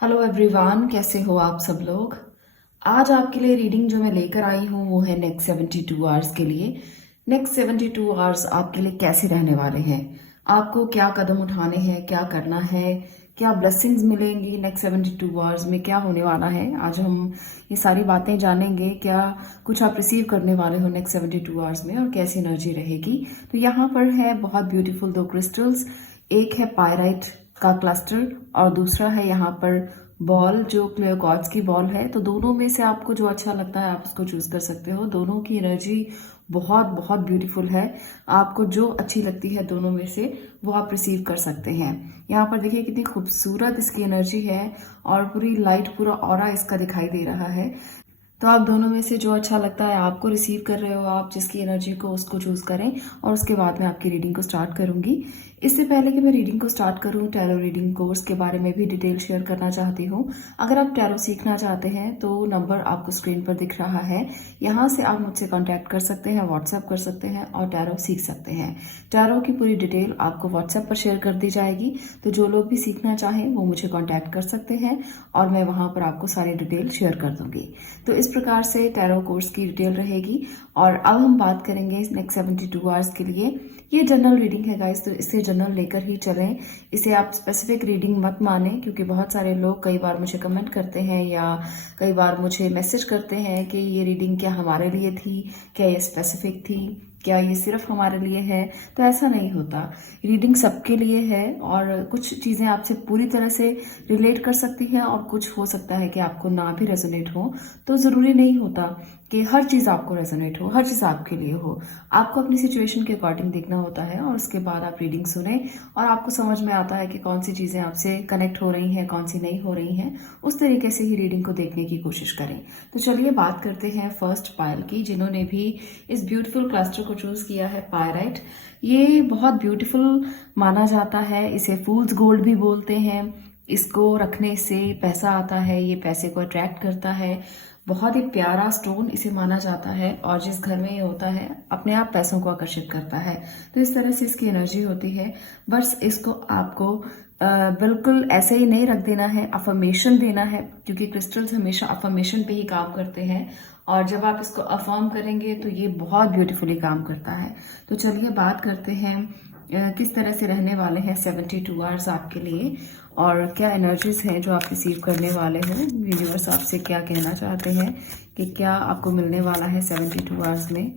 Hello everyone, कैसे हो आप सब लोग। आज आपके लिए रीडिंग जो मैं लेकर आई हूँ वो है नेक्स्ट 72 आवर्स के लिए। नेक्स्ट 72 आवर्स आपके लिए कैसे रहने वाले हैं, आपको क्या कदम उठाने हैं, क्या करना है, क्या ब्लेसिंग्स मिलेंगी नेक्स्ट 72 आवर्स में, क्या होने वाला है। आज हम ये सारी बातें जानेंगे। क्या कुछ आप रिसीव करने वाले हो नेक्स्ट 72 आवर्स में और कैसी एनर्जी रहेगी। तो यहाँ पर है बहुत ब्यूटीफुल दो क्रिस्टल्स। एक है पायराइट का क्लस्टर और दूसरा है यहाँ पर बॉल जो क्लियर क्वार्ट्ज की बॉल है। तो दोनों में से आपको जो अच्छा लगता है आप उसको चूज कर सकते हो। दोनों की एनर्जी बहुत बहुत ब्यूटीफुल है। आपको जो अच्छी लगती है दोनों में से वो आप रिसीव कर सकते हैं। यहाँ पर देखिए कितनी खूबसूरत इसकी एनर्जी है और पूरी लाइट, पूरा ऑरा इसका दिखाई दे रहा है। तो आप दोनों में से जो अच्छा लगता है आपको रिसीव कर रहे हो, आप जिसकी एनर्जी को उसको चूज करें और उसके बाद मैं आपकी रीडिंग को स्टार्ट करूंगी। इससे पहले कि मैं रीडिंग को स्टार्ट करूं, टैरो रीडिंग कोर्स के बारे में भी डिटेल शेयर करना चाहती हूं। अगर आप टैरो सीखना चाहते हैं तो नंबर आपको स्क्रीन पर दिख रहा है, यहाँ से आप मुझसे कॉन्टैक्ट कर सकते हैं, व्हाट्सएप कर सकते हैं और टैरो सीख सकते हैं। टैरो की पूरी डिटेल आपको व्हाट्सएप पर शेयर कर दी जाएगी। तो जो लोग भी सीखना चाहें वो मुझे कॉन्टैक्ट कर सकते हैं और मैं वहां पर आपको सारी डिटेल शेयर कर दूंगी। तो इस प्रकार से टैरो कोर्स की डिटेल रहेगी। और अब हम बात करेंगे नेक्स्ट 72 आवर्स के लिए। ये जनरल रीडिंग है गाइस, तो इसे जनरल लेकर ही चलें। इसे आप स्पेसिफिक रीडिंग मत माने, क्योंकि बहुत सारे लोग कई बार मुझे कमेंट करते हैं या कई बार मुझे मैसेज करते हैं कि ये रीडिंग क्या हमारे लिए थी, क्या ये स्पेसिफिक थी, क्या ये सिर्फ हमारे लिए है। तो ऐसा नहीं होता, रीडिंग सबके लिए है और कुछ चीज़ें आपसे पूरी तरह से रिलेट कर सकती हैं और कुछ हो सकता है कि आपको ना भी रेजोनेट हो। तो ज़रूरी नहीं होता कि हर चीज़ आपको रेजोनेट हो, हर चीज़ आपके लिए हो। आपको अपनी सिचुएशन के अकॉर्डिंग देखना होता है और उसके बाद आप रीडिंग सुने और आपको समझ में आता है कि कौन सी चीज़ें आपसे कनेक्ट हो रही हैं, कौन सी नहीं हो रही हैं। उस तरीके से ही रीडिंग को देखने की कोशिश करें। तो चलिए बात करते हैं फर्स्ट पायल की, जिन्होंने भी इस ब्यूटीफुल क्लस्टर को चूज किया है, पायराइट। ये बहुत ब्यूटीफुल माना जाता है, इसे फूल्स गोल्ड भी बोलते हैं। इसको रखने से पैसा आता है, ये पैसे को अट्रैक्ट करता है। बहुत ही प्यारा स्टोन इसे माना जाता है और जिस घर में ये होता है अपने आप पैसों को आकर्षित करता है। तो इस तरह से इसकी एनर्जी होती है। बस इसको आपको बिल्कुल ऐसे ही नहीं रख देना है, अफर्मेशन देना है, क्योंकि क्रिस्टल्स हमेशा अफर्मेशन पे ही काम करते हैं। और जब आप इसको अफर्म करेंगे तो ये बहुत ब्यूटीफुली काम करता है। तो चलिए बात करते हैं किस तरह से रहने वाले हैं 72 आवर्स आपके लिए और क्या एनर्जीज हैं जो आप रिसीव करने वाले हो। यूनिवर्स आपसे क्या कहना चाहते हैं कि क्या आपको मिलने वाला है 72 आवर्स में।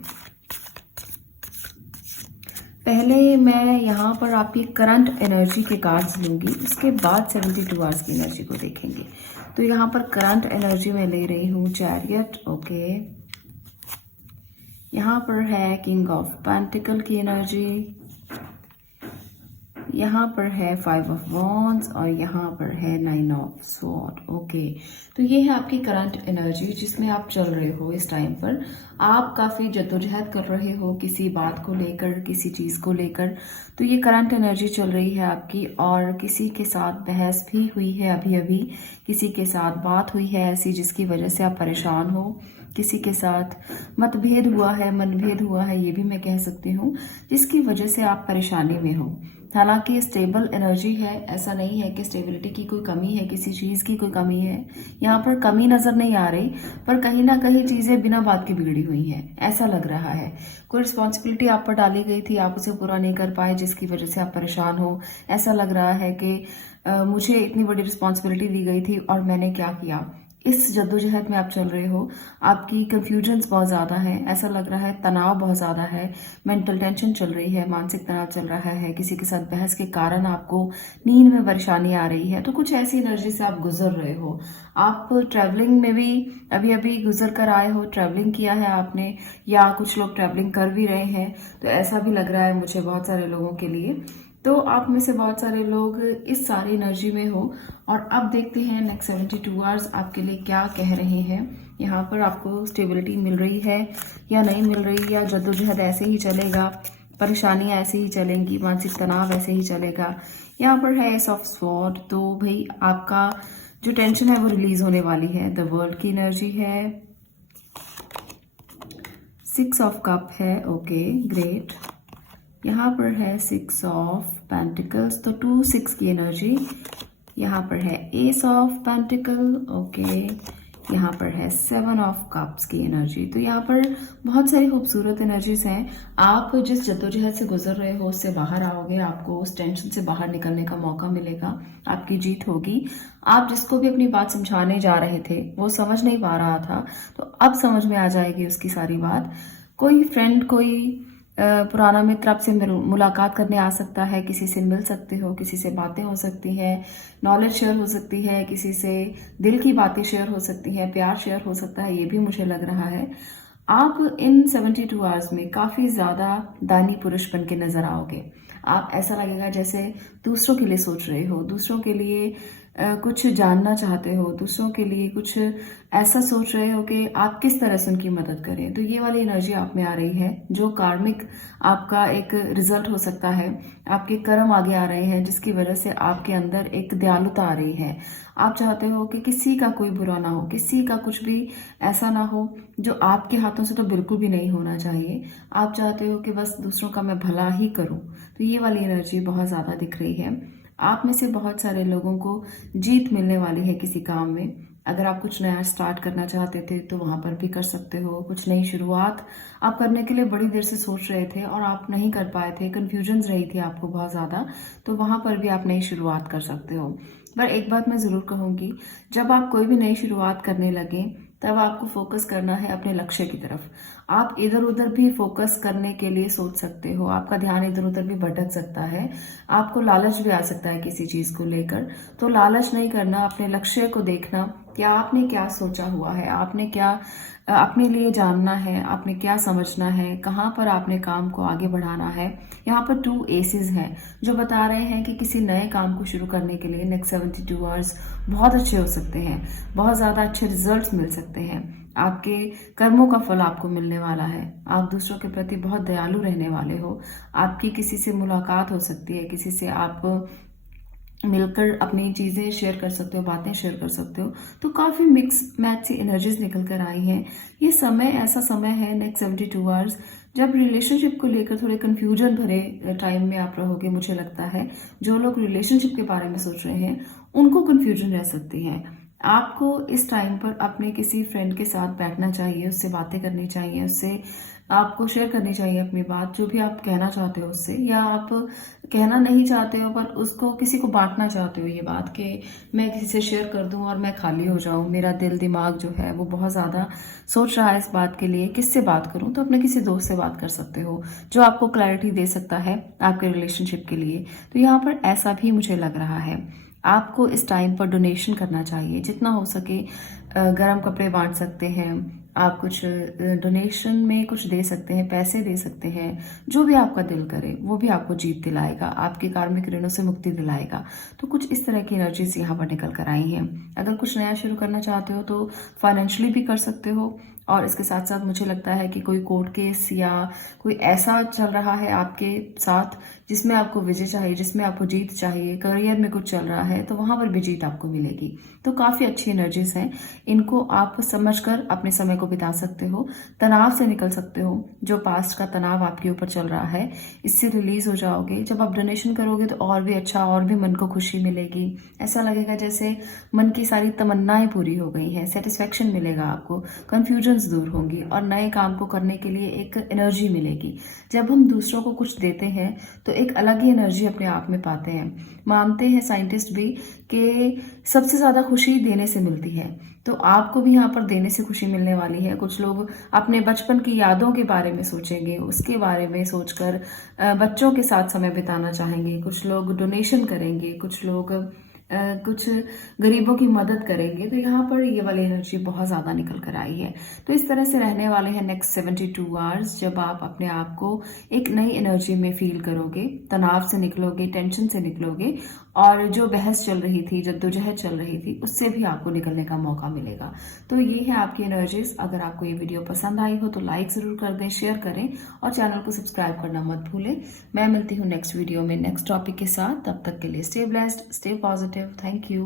पहले मैं यहाँ पर आपकी करंट एनर्जी के कार्ड्स लूंगी, उसके बाद 72 आवर्स की एनर्जी को देखेंगे। तो यहाँ पर करंट एनर्जी मैं ले रही हूँ चैरियट, ओके। यहाँ पर है किंग ऑफ पेंटिकल की एनर्जी, यहाँ पर है 5 ऑफ वॉन्ड्स और यहाँ पर है 9 ऑफ स्वॉर्ड, ओके। तो ये है आपकी करंट एनर्जी जिसमें आप चल रहे हो। इस टाइम पर आप काफ़ी जद्दोजहद कर रहे हो किसी बात को लेकर, किसी चीज़ को लेकर। तो ये करंट एनर्जी चल रही है आपकी और किसी के साथ बहस भी हुई है अभी अभी, किसी के साथ बात हुई है ऐसी जिसकी वजह से आप परेशान हो, किसी के साथ मतभेद हुआ है, मनभेद हुआ है, ये भी मैं कह सकती हूँ, जिसकी वजह से आप परेशानी में हो। हालांकि स्टेबल एनर्जी है, ऐसा नहीं है कि स्टेबिलिटी की कोई कमी है, किसी चीज़ की कोई कमी है। यहाँ पर कमी नज़र नहीं आ रही, पर कहीं ना कहीं चीज़ें बिना बात की बिगड़ी हुई हैं, ऐसा लग रहा है। कोई रिस्पॉन्सिबिलिटी आप पर डाली गई थी, आप उसे पूरा नहीं कर पाए, जिसकी वजह से आप परेशान हो। ऐसा लग रहा है कि मुझे इतनी बड़ी रिस्पॉन्सिबिलिटी दी गई थी और मैंने क्या किया। इस जद्दोजहद में आप चल रहे हो, आपकी कंफ्यूजन्स बहुत ज़्यादा है, ऐसा लग रहा है तनाव बहुत ज़्यादा है, मेंटल टेंशन चल रही है, मानसिक तनाव चल रहा है, किसी के साथ बहस के कारण आपको नींद में परेशानी आ रही है। तो कुछ ऐसी एनर्जी से आप गुजर रहे हो। आप ट्रैवलिंग में भी अभी अभी गुजर कर आए हो, ट्रैवलिंग किया है आपने, या कुछ लोग ट्रैवलिंग कर भी रहे हैं। तो ऐसा भी लग रहा है मुझे बहुत सारे लोगों के लिए। तो आप में से बहुत सारे लोग इस सारी एनर्जी में हो। और अब देखते हैं नेक्स्ट 72 आवर्स आपके लिए क्या कह रहे हैं। यहाँ पर आपको स्टेबिलिटी मिल रही है या नहीं मिल रही, या जद्दोजहद ऐसे ही चलेगा, परेशानियां ऐसे ही चलेंगी, मानसिक तनाव ऐसे ही चलेगा। यहाँ पर है एस ऑफ स्वॉर्ड, तो भाई आपका जो टेंशन है वो रिलीज होने वाली है। द वर्ल्ड की एनर्जी है, 6 ऑफ कप है, ओके ग्रेट। यहाँ पर है 6 ऑफ पेंटिकल्स, तो 2 6 की एनर्जी, यहाँ पर है एस ऑफ पेंटिकल, ओके। यहाँ पर है 7 ऑफ कप्स की एनर्जी। तो यहाँ पर बहुत सारी खूबसूरत एनर्जीज हैं। आप जिस जद्दोजहद से गुजर रहे हो उससे बाहर आओगे, आपको उस टेंशन से बाहर निकलने का मौका मिलेगा, आपकी जीत होगी। आप जिसको भी अपनी बात समझाने जा रहे थे वो समझ नहीं पा रहा था, तो अब समझ में आ जाएगी उसकी सारी बात। कोई फ्रेंड, कोई पुराना मित्र आपसे मुलाकात करने आ सकता है, किसी से मिल सकते हो, किसी से बातें हो सकती हैं, नॉलेज शेयर हो सकती है, किसी से दिल की बातें शेयर हो सकती हैं, प्यार शेयर हो सकता है, ये भी मुझे लग रहा है। आप इन 72 आवर्स में काफ़ी ज़्यादा दानी पुरुष बन के नज़र आओगे। आप ऐसा लगेगा जैसे दूसरों के लिए सोच रहे हो, दूसरों के लिए कुछ जानना चाहते हो, दूसरों के लिए कुछ ऐसा सोच रहे हो कि आप किस तरह से उनकी मदद करें। तो ये वाली एनर्जी आप में आ रही है, जो कार्मिक आपका एक रिजल्ट हो सकता है। आपके कर्म आगे आ रहे हैं जिसकी वजह से आपके अंदर एक दयालुता आ रही है। आप चाहते हो कि किसी का कोई बुरा ना हो, किसी का कुछ भी ऐसा ना हो जो आपके हाथों से तो बिल्कुल भी नहीं होना चाहिए। आप चाहते हो कि बस दूसरों का मैं भला ही करूं। तो ये वाली एनर्जी बहुत ज़्यादा दिख रही है। आप में से बहुत सारे लोगों को जीत मिलने वाली है किसी काम में। अगर आप कुछ नया स्टार्ट करना चाहते थे तो वहां पर भी कर सकते हो। कुछ नई शुरुआत आप करने के लिए बड़ी देर से सोच रहे थे और आप नहीं कर पाए थे, कंफ्यूजन रही थी आपको बहुत ज़्यादा, तो वहां पर भी आप नई शुरुआत कर सकते हो। पर एक बात मैं ज़रूर कहूँगी, जब आप कोई भी नई शुरुआत करने लगे तब आपको फोकस करना है अपने लक्ष्य की तरफ। आप इधर उधर भी फोकस करने के लिए सोच सकते हो, आपका ध्यान इधर उधर भी भटक सकता है, आपको लालच भी आ सकता है किसी चीज को लेकर। तो लालच नहीं करना, अपने लक्ष्य को देखना कि आपने क्या सोचा हुआ है, आपने क्या अपने लिए जानना है, आपने क्या समझना है, कहाँ पर आपने काम को आगे बढ़ाना है। यहाँ पर 2 एसेस हैं जो बता रहे हैं कि किसी नए काम को शुरू करने के लिए नेक्स्ट 72 आवर्स बहुत अच्छे हो सकते हैं, बहुत ज़्यादा अच्छे रिजल्ट्स मिल सकते हैं। आपके कर्मों का फल आपको मिलने वाला है। आप दूसरों के प्रति बहुत दयालु रहने वाले हो। आपकी किसी से मुलाकात हो सकती है, किसी से आप मिलकर अपनी चीज़ें शेयर कर सकते हो, बातें शेयर कर सकते हो। तो काफ़ी मिक्स मैच सी एनर्जीज निकल कर आई हैं। ये समय ऐसा समय है नेक्स्ट 72 आवर्स जब रिलेशनशिप को लेकर थोड़े कंफ्यूजन भरे टाइम में आप रहोगे। मुझे लगता है जो लोग रिलेशनशिप के बारे में सोच रहे हैं उनको कंफ्यूजन रह सकती है। आपको इस टाइम पर अपने किसी फ्रेंड के साथ बैठना चाहिए, उससे बातें करनी चाहिए, उससे आपको शेयर करनी चाहिए अपनी बात, जो भी आप कहना चाहते हो उससे, या आप कहना नहीं चाहते हो पर उसको किसी को बांटना चाहते हो ये बात कि मैं किसी से शेयर कर दूं और मैं खाली हो जाऊं, मेरा दिल दिमाग जो है वो बहुत ज़्यादा सोच रहा है इस बात के लिए, किससे बात करूं। तो अपने किसी दोस्त से बात कर सकते हो जो आपको क्लैरिटी दे सकता है आपके रिलेशनशिप के लिए। तो यहाँ पर ऐसा भी मुझे लग रहा है। आपको इस टाइम पर डोनेशन करना चाहिए जितना हो सके। गर्म कपड़े बांट सकते हैं आप, कुछ डोनेशन में कुछ दे सकते हैं, पैसे दे सकते हैं, जो भी आपका दिल करे वो भी आपको जीत दिलाएगा, आपके कार्मिक ऋणों से मुक्ति दिलाएगा। तो कुछ इस तरह की एनर्जीज यहाँ पर निकल कर आई हैं। अगर कुछ नया शुरू करना चाहते हो तो फाइनेंशियली भी कर सकते हो, और इसके साथ साथ मुझे लगता है कि कोई कोर्ट केस या कोई ऐसा चल रहा है आपके साथ जिसमें आपको विजय चाहिए, जिसमें आपको जीत चाहिए, करियर में कुछ चल रहा है तो वहां पर भी जीत आपको मिलेगी। तो काफी अच्छी एनर्जीज हैं, इनको आप समझकर अपने समय को बिता सकते हो, तनाव से निकल सकते हो। जो पास्ट का तनाव आपके ऊपर चल रहा है इससे रिलीज हो जाओगे। जब आप डोनेशन करोगे तो और भी अच्छा, और भी मन को खुशी मिलेगी। ऐसा लगेगा जैसे मन की सारी तमन्नाएं पूरी हो गई हैं, सेटिस्फेक्शन मिलेगा आपको, कंफ्यूजन दूर होंगी और नए काम को करने के लिए एक एनर्जी मिलेगी। जब हम दूसरों को कुछ देते हैं तो एक अलग ही एनर्जी अपने आप में पाते हैं। मानते हैं साइंटिस्ट भी कि सबसे ज्यादा खुशी देने से मिलती है। तो आपको भी यहाँ पर देने से खुशी मिलने वाली है। कुछ लोग अपने बचपन की यादों के बारे में सोचेंगे, उसके बारे में सोचकर बच्चों के साथ समय बिताना चाहेंगे। कुछ लोग डोनेशन करेंगे, कुछ लोग कुछ गरीबों की मदद करेंगे। तो यहाँ पर ये वाली एनर्जी बहुत ज़्यादा निकल कर आई है। तो इस तरह से रहने वाले हैं नेक्स्ट 72 आवर्स, जब आप अपने आप को एक नई एनर्जी में फील करोगे, तनाव से निकलोगे, टेंशन से निकलोगे, और जो बहस चल रही थी, जद्दोजहद चल रही थी, उससे भी आपको निकलने का मौका मिलेगा। तो ये है आपकी एनर्जीज। अगर आपको ये वीडियो पसंद आई हो तो लाइक ज़रूर कर दें, शेयर करें और चैनल को सब्सक्राइब करना मत भूलें। मैं मिलती हूँ नेक्स्ट वीडियो में नेक्स्ट टॉपिक के साथ। तब तक के लिए stay blessed, stay positive. Thank you.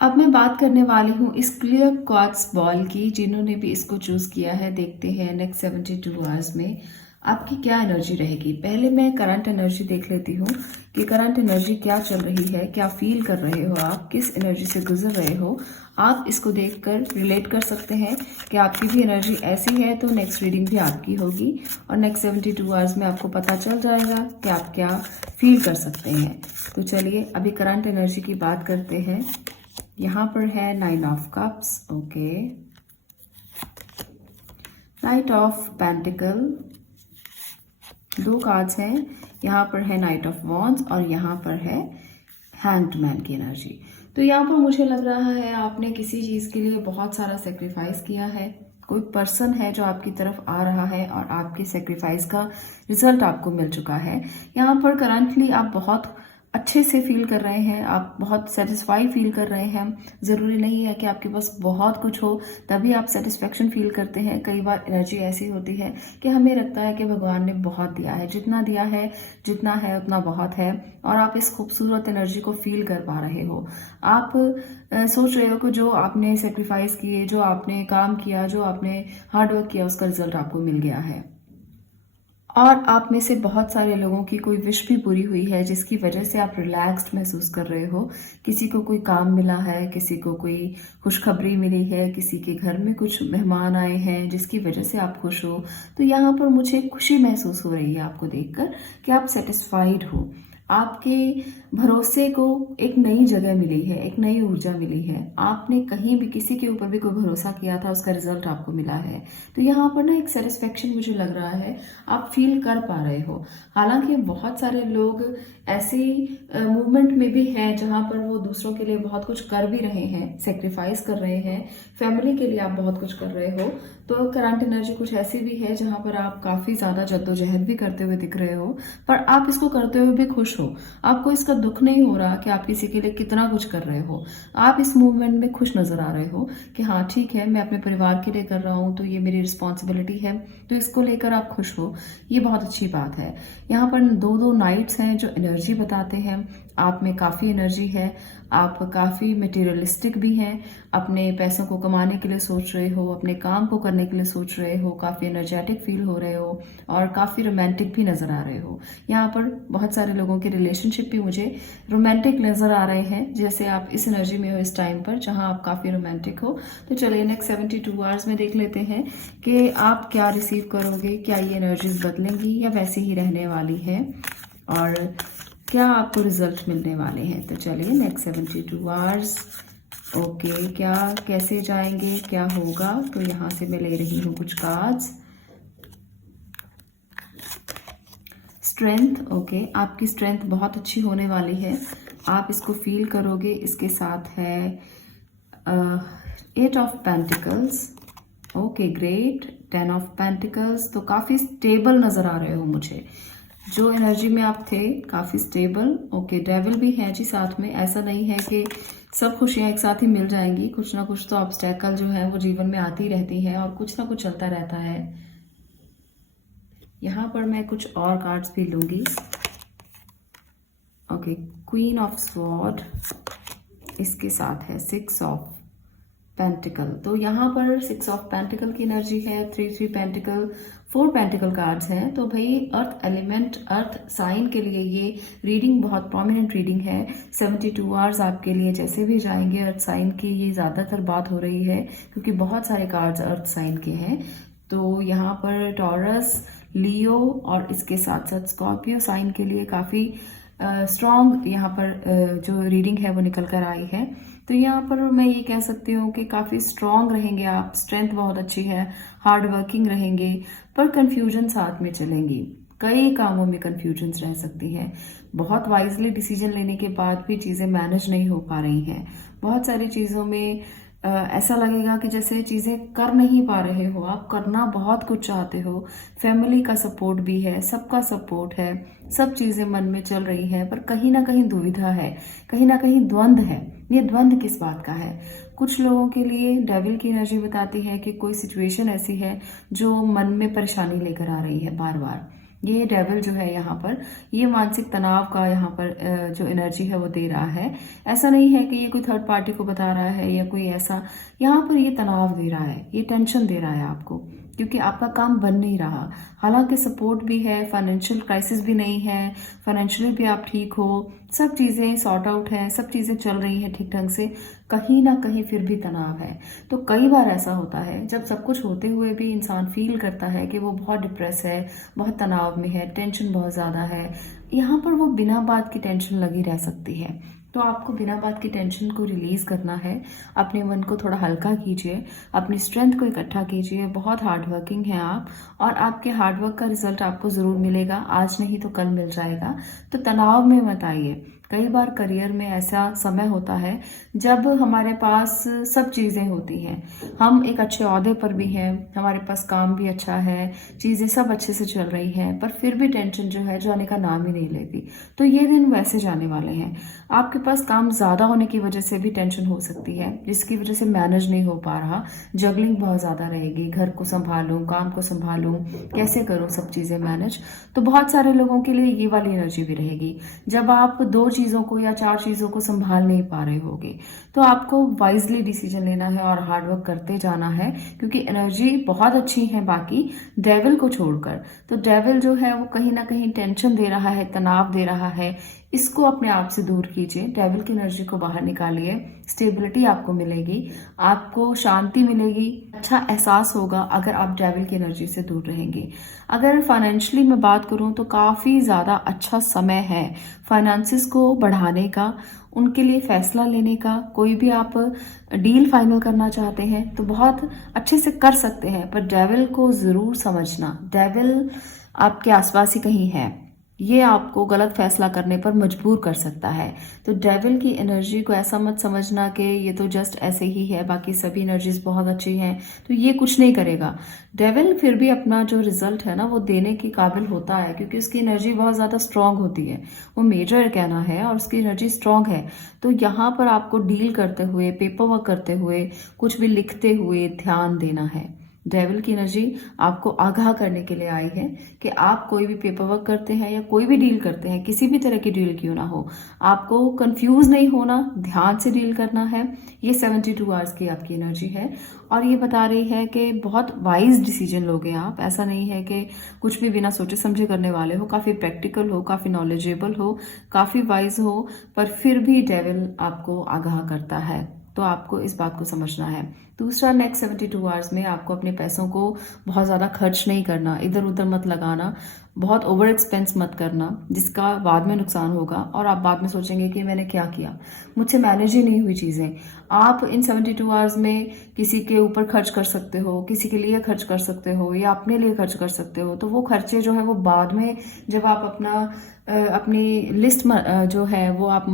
अब मैं बात करने वाली हूँ इस क्लियर क्वार्ट्ज बॉल की। जिन्होंने भी इसको चूज किया है, देखते हैं नेक्स्ट 72 आवर्स में आपकी क्या एनर्जी रहेगी। पहले मैं करंट एनर्जी देख लेती हूँ कि करंट एनर्जी क्या चल रही है, क्या फील कर रहे हो आप, किस एनर्जी से गुजर रहे हो। आप इसको देखकर रिलेट कर सकते हैं कि आपकी भी एनर्जी ऐसी है तो नेक्स्ट रीडिंग भी आपकी होगी और नेक्स्ट 72 आवर्स में आपको पता चल जाएगा कि आप क्या फील कर सकते हैं। तो चलिए अभी करंट एनर्जी की बात करते हैं। यहाँ पर है 9 of cups, okay, night of pentacle, 2 cards हैं। यहाँ पर है नाइट ऑफ वॉन्ड्स और यहाँ पर है हैंग्ड मैन की एनर्जी। तो यहाँ पर मुझे लग रहा है आपने किसी चीज़ के लिए बहुत सारा सेक्रीफाइस किया है। कोई पर्सन है जो आपकी तरफ आ रहा है और आपके सेक्रीफाइस का रिजल्ट आपको मिल चुका है। यहाँ पर करंटली आप बहुत अच्छे से फील कर रहे हैं, आप बहुत सेटिस्फाई फील कर रहे हैं। ज़रूरी नहीं है कि आपके पास बहुत कुछ हो तभी आप सेटिस्फेक्शन फील करते हैं। कई बार एनर्जी ऐसी होती है कि हमें लगता है कि भगवान ने बहुत दिया है, जितना दिया है, जितना है उतना बहुत है, और आप इस खूबसूरत एनर्जी को फील कर पा रहे हो। आप सोच रहे हो कि जो आपने सेक्रीफाइस किए, जो आपने काम किया, जो आपने हार्डवर्क किया, उसका रिजल्ट आपको मिल गया है। और आप में से बहुत सारे लोगों की कोई विश भी पूरी हुई है जिसकी वजह से आप रिलैक्स्ड महसूस कर रहे हो। किसी को कोई काम मिला है, किसी को कोई खुशखबरी मिली है, किसी के घर में कुछ मेहमान आए हैं जिसकी वजह से आप खुश हो। तो यहाँ पर मुझे खुशी महसूस हो रही है आपको देखकर कि आप सेटिस्फाइड हो। आपके भरोसे को एक नई जगह मिली है, एक नई ऊर्जा मिली है। आपने कहीं भी किसी के ऊपर भी कोई भरोसा किया था, उसका रिजल्ट आपको मिला है। तो यहाँ पर ना एक सेटिस्फेक्शन मुझे लग रहा है आप फील कर पा रहे हो। हालांकि बहुत सारे लोग ऐसी मूवमेंट में भी हैं जहाँ पर वो दूसरों के लिए बहुत कुछ कर भी रहे हैं, सेक्रीफाइस कर रहे हैं, फैमिली के लिए आप बहुत कुछ कर रहे हो। तो करंट एनर्जी कुछ ऐसी भी है जहाँ पर आप काफ़ी ज़्यादा जद्दोजहद भी करते हुए दिख रहे हो, पर आप इसको करते हुए भी खुश हो। आपको इसका दुख नहीं हो रहा कि आप किसी के लिए कितना कुछ कर रहे हो। आप इस मूवमेंट में खुश नजर आ रहे हो कि हाँ ठीक है, मैं अपने परिवार के लिए कर रहा हूँ तो ये मेरी रिस्पॉन्सिबिलिटी है, तो इसको लेकर आप खुश हो। ये बहुत अच्छी बात है। यहाँ पर 2 नाइट्स हैं जो एनर्जी बताते हैं। आप में काफ़ी एनर्जी है, आप काफ़ी मटेरियलिस्टिक भी हैं, अपने पैसों को कमाने के लिए सोच रहे हो, अपने काम को करने के लिए सोच रहे हो, काफ़ी एनर्जेटिक फील हो रहे हो और काफ़ी रोमांटिक भी नज़र आ रहे हो। यहाँ पर बहुत सारे लोगों के रिलेशनशिप भी मुझे रोमांटिक नज़र आ रहे हैं, जैसे आप इस एनर्जी में हो इस टाइम पर जहाँ आप काफ़ी रोमांटिक हो। तो चलिए नेक्स्ट 72 आवर्स में देख लेते हैं कि आप क्या रिसीव करोगे। क्या ये एनर्जीज बदलेंगी या वैसे ही रहने वाली है, और क्या आपको रिजल्ट मिलने वाले हैं। तो चलिए नेक्स्ट 72 आवर्स, ओके, क्या कैसे जाएंगे, क्या होगा। तो यहाँ से मैं ले रही हूँ कुछ कार्ड्स। स्ट्रेंथ, ओके, आपकी स्ट्रेंथ बहुत अच्छी होने वाली है, आप इसको फील करोगे। इसके साथ है 8 of pentacles, okay great, 10 of pentacles. तो काफ़ी स्टेबल नज़र आ रहे हो मुझे, जो एनर्जी में आप थे काफ़ी स्टेबल। ओके, डेविल भी है जी साथ में। ऐसा नहीं है कि सब खुशियाँ एक साथ ही मिल जाएंगी, कुछ ना कुछ तो ऑब्स्टेकल जो है वो जीवन में आती रहती है और कुछ ना कुछ चलता रहता है। यहाँ पर मैं कुछ और कार्ड्स भी लूँगी। ओके, क्वीन ऑफ स्वॉर्ड, इसके साथ है 6 ऑफ पेंटिकल। तो यहाँ पर 6 ऑफ पेंटिकल की एनर्जी है, 3 पेंटिकल, 4 पेंटिकल कार्ड्स हैं। तो भाई अर्थ एलिमेंट, अर्थ साइन के लिए ये रीडिंग बहुत प्रोमिनेंट रीडिंग है। 72 आवर्स आपके लिए जैसे भी जाएंगे अर्थ साइन की ये ज़्यादातर बात हो रही है क्योंकि बहुत सारे कार्ड्स अर्थ साइन के हैं। तो यहाँ पर टॉरस, लियो और इसके साथ साथ स्कॉर्पियो साइन के लिए काफ़ी स्ट्रॉन्ग यहाँ पर जो रीडिंग है वो निकल कर आई है। तो यहाँ पर मैं ये कह सकती हूँ कि काफ़ी स्ट्रॉन्ग रहेंगे आप, स्ट्रेंथ बहुत अच्छी है, हार्ड वर्किंग रहेंगे, पर कंफ्यूजन साथ में चलेंगी। कई कामों में कंफ्यूजन्स रह सकती हैं। बहुत वाइजली डिसीजन लेने के बाद भी चीज़ें मैनेज नहीं हो पा रही हैं। बहुत सारी चीज़ों में ऐसा लगेगा कि जैसे चीज़ें कर नहीं पा रहे हो, आप करना बहुत कुछ चाहते हो, फैमिली का सपोर्ट भी है, सबका सपोर्ट है, सब चीज़ें मन में चल रही है, पर कहीं ना कहीं दुविधा है, कहीं ना कहीं द्वंद्व है। ये द्वंद्व किस बात का है? कुछ लोगों के लिए डेविल की एनर्जी बताती है कि कोई सिचुएशन ऐसी है जो मन में परेशानी लेकर आ रही है बार बार। ये डेविल जो है यहाँ पर ये मानसिक तनाव का यहाँ पर जो एनर्जी है वो दे रहा है। ऐसा नहीं है कि ये कोई थर्ड पार्टी को बता रहा है या कोई ऐसा, यहाँ पर ये तनाव दे रहा है, ये टेंशन दे रहा है आपको। क्योंकि आपका काम बन नहीं रहा। हालांकि सपोर्ट भी है, फाइनेंशियल क्राइसिस भी नहीं है, फाइनेंशियली भी आप ठीक हो, सब चीज़ें सॉर्ट आउट है, सब चीज़ें चल रही हैं ठीक ढंग से, कहीं ना कहीं फिर भी तनाव है। तो कई बार ऐसा होता है जब सब कुछ होते हुए भी इंसान फील करता है कि वो बहुत डिप्रेस है, बहुत तनाव में है, टेंशन बहुत ज़्यादा है। यहाँ पर वो बिना बात की टेंशन लगी रह सकती है। तो आपको बिना बात की टेंशन को रिलीज करना है, अपने मन को थोड़ा हल्का कीजिए, अपनी स्ट्रेंथ को इकट्ठा कीजिए। बहुत हार्ड वर्किंग हैं आप, और आपके हार्ड वर्क का रिजल्ट आपको ज़रूर मिलेगा, आज नहीं तो कल मिल जाएगा। तो तनाव में मत आइए। कई बार करियर में ऐसा समय होता है जब हमारे पास सब चीज़ें होती हैं, हम एक अच्छे ओहदे पर भी हैं, हमारे पास काम भी अच्छा है, चीज़ें सब अच्छे से चल रही हैं, पर फिर भी टेंशन जो है जाने का नाम ही नहीं लेती। तो ये दिन वैसे जाने वाले हैं। आपके पास काम ज़्यादा होने की वजह से भी टेंशन हो सकती है, जिसकी वजह से मैनेज नहीं हो पा रहा, जगलिंग बहुत ज़्यादा रहेगी, घर को संभालूं, काम को संभालूं, कैसे करूं सब चीज़ें मैनेज। तो बहुत सारे लोगों के लिए ये वाली एनर्जी भी रहेगी जब आप 2 चीज़ों को या 4 चीज़ों को संभाल नहीं पा रहे होगे। तो आपको वाइजली डिसीजन लेना है और हार्डवर्क करते जाना है, क्योंकि एनर्जी बहुत अच्छी है बाकी डेविल को छोड़कर। तो डेविल जो है वो कहीं ना कहीं टेंशन दे रहा है, तनाव दे रहा है, इसको अपने आप से दूर कीजिए, डेविल की एनर्जी को बाहर निकालिए। स्टेबिलिटी आपको मिलेगी, आपको शांति मिलेगी, अच्छा एहसास होगा अगर आप डेविल की एनर्जी से दूर रहेंगे। अगर फाइनेंशियली मैं बात करूं तो काफ़ी ज़्यादा अच्छा समय है फाइनेंसिस को बढ़ाने का, उनके लिए फैसला लेने का। कोई भी आप डील फाइनल करना चाहते हैं तो बहुत अच्छे से कर सकते हैं, पर डेविल को ज़रूर समझना, डेविल आपके आसपास ही कहीं है, ये आपको गलत फैसला करने पर मजबूर कर सकता है। तो डेविल की एनर्जी को ऐसा मत समझना कि ये तो जस्ट ऐसे ही है, बाकी सभी एनर्जीज बहुत अच्छी हैं तो ये कुछ नहीं करेगा। डेविल फिर भी अपना जो रिजल्ट है ना वो देने के काबिल होता है, क्योंकि उसकी एनर्जी बहुत ज़्यादा स्ट्रांग होती है, वो मेजर कहना है और उसकी एनर्जी स्ट्रांग है। तो यहाँ पर आपको डील करते हुए, पेपर वर्क करते हुए, कुछ भी लिखते हुए ध्यान देना है। डेविल की एनर्जी आपको आगाह करने के लिए आई है कि आप कोई भी पेपर वर्क करते हैं या कोई भी डील करते हैं, किसी भी तरह की डील क्यों ना हो, आपको कंफ्यूज नहीं होना, ध्यान से डील करना है। ये 72 आवर्स की आपकी एनर्जी है और ये बता रही है कि बहुत वाइज डिसीजन लोगे आप। ऐसा नहीं है कि कुछ भी बिना सोचे समझे करने वाले हो, काफ़ी प्रैक्टिकल हो, काफ़ी नॉलेजेबल हो, काफ़ी वाइज हो, पर फिर भी डेविल आपको आगाह करता है। तो आपको इस बात को समझना है। दूसरा, नेक्स्ट 72 आवर्स में आपको अपने पैसों को बहुत ज़्यादा खर्च नहीं करना, इधर उधर मत लगाना, बहुत ओवर एक्सपेंस मत करना जिसका बाद में नुकसान होगा और आप बाद में सोचेंगे कि मैंने क्या किया, मुझसे मैनेज ही नहीं हुई चीज़ें। आप इन 72 आवर्स में किसी के ऊपर खर्च कर सकते हो, किसी के लिए खर्च कर सकते हो या अपने लिए खर्च कर सकते हो। तो वो खर्चे जो है वो बाद में जब आप अपनी लिस्ट जो है वो आप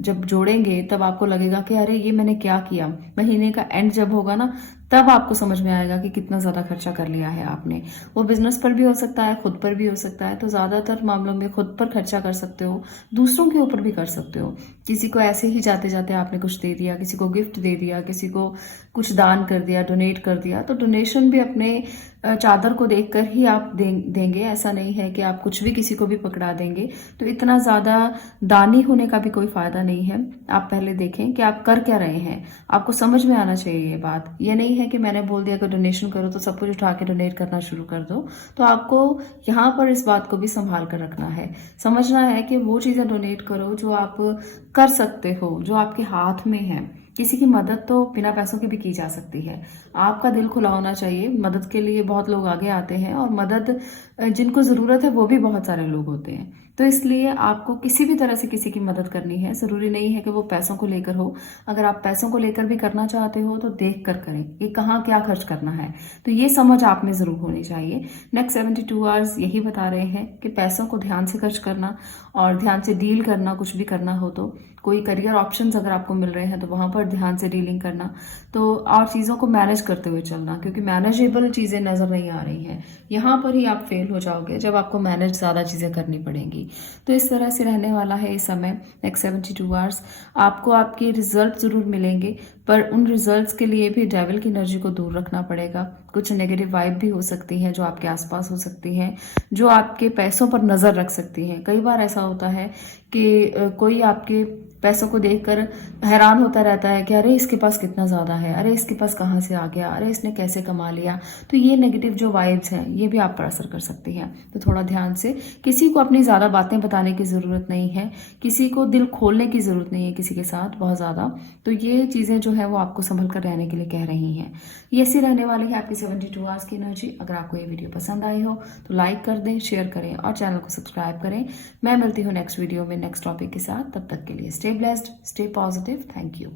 जब जोड़ेंगे तब आपको लगेगा कि अरे ये मैंने क्या किया। महीने का एंड जब होगा ना तब आपको समझ में आएगा कि कितना ज़्यादा खर्चा कर लिया है आपने। वो बिजनेस पर भी हो सकता है, खुद पर भी हो सकता है। तो ज़्यादातर मामलों में खुद पर खर्चा कर सकते हो, दूसरों के ऊपर भी कर सकते हो। किसी को ऐसे ही जाते जाते आपने कुछ दे दिया, किसी को गिफ्ट दे दिया, किसी को कुछ दान कर दिया, डोनेट कर दिया। तो डोनेशन भी अपने चादर को देखकर ही आप देंगे, ऐसा नहीं है कि आप कुछ भी किसी को भी पकड़ा देंगे। तो इतना ज़्यादा दानी होने का भी कोई फ़ायदा नहीं है। आप पहले देखें कि आप कर क्या रहे हैं, आपको समझ में आना चाहिए ये बात। ये नहीं है कि मैंने बोल दिया कि डोनेशन करो तो सब कुछ उठा के डोनेट करना शुरू कर दो। तो आपको यहाँ पर इस बात को भी संभाल कर रखना है, समझना है कि वो चीज़ें डोनेट करो जो आप कर सकते हो, जो आपके हाथ में है। किसी की मदद तो बिना पैसों की भी की जा सकती है। आपका दिल खुला होना चाहिए, मदद के लिए बहुत लोग आगे आते हैं और मदद जिनको ज़रूरत है वो भी बहुत सारे लोग होते हैं। तो इसलिए आपको किसी भी तरह से किसी की मदद करनी है, ज़रूरी नहीं है कि वो पैसों को लेकर हो। अगर आप पैसों को लेकर भी करना चाहते हो तो देख कर करें कि कहाँ क्या खर्च करना है। तो ये समझ आप में ज़रूर होनी चाहिए। नेक्स्ट 72 आवर्स यही बता रहे हैं कि पैसों को ध्यान से खर्च करना और ध्यान से डील करना, कुछ भी करना हो तो। कोई करियर ऑप्शंस अगर आपको मिल रहे हैं तो वहाँ पर ध्यान से डीलिंग करना, तो और चीज़ों को मैनेज करते हुए चलना, क्योंकि मैनेजेबल चीज़ें नज़र नहीं आ रही हैं। यहाँ पर ही आप फेल हो जाओगे जब आपको मैनेज ज़्यादा चीज़ें करनी पड़ेंगी। तो इस तरह से रहने वाला है इस समय नेक्स्ट 72 आवर्स। आपको आपके रिजल्ट ज़रूर मिलेंगे, पर उन रिजल्ट्स के लिए भी डेविल की एनर्जी को दूर रखना पड़ेगा। कुछ नेगेटिव वाइब भी हो सकती हैं जो आपके आसपास हो सकती हैं, जो आपके पैसों पर नज़र रख सकती हैं। कई बार ऐसा होता है कि कोई आपके पैसों को देखकर हैरान होता रहता है कि अरे इसके पास कितना ज़्यादा है, अरे इसके पास कहाँ से आ गया, अरे इसने कैसे कमा लिया। तो ये नेगेटिव जो वाइब्स हैं ये भी आप पर असर कर सकती हैं। तो थोड़ा ध्यान से, किसी को अपनी ज़्यादा बातें बताने की ज़रूरत नहीं है, किसी को दिल खोलने की ज़रूरत नहीं है किसी के साथ बहुत ज़्यादा। तो ये चीज़ें जो है वो आपको संभल कर रहने के लिए कह रही हैं। ये ऐसी रहने वाली है आपकी 72 आवर्स की एनर्जी। अगर आपको ये वीडियो पसंद आई हो तो लाइक कर दें, शेयर करें और चैनल को सब्सक्राइब करें। मैं मिलती हूँ नेक्स्ट वीडियो में नेक्स्ट टॉपिक के साथ। तब तक के लिए stay blessed, stay positive. Thank you.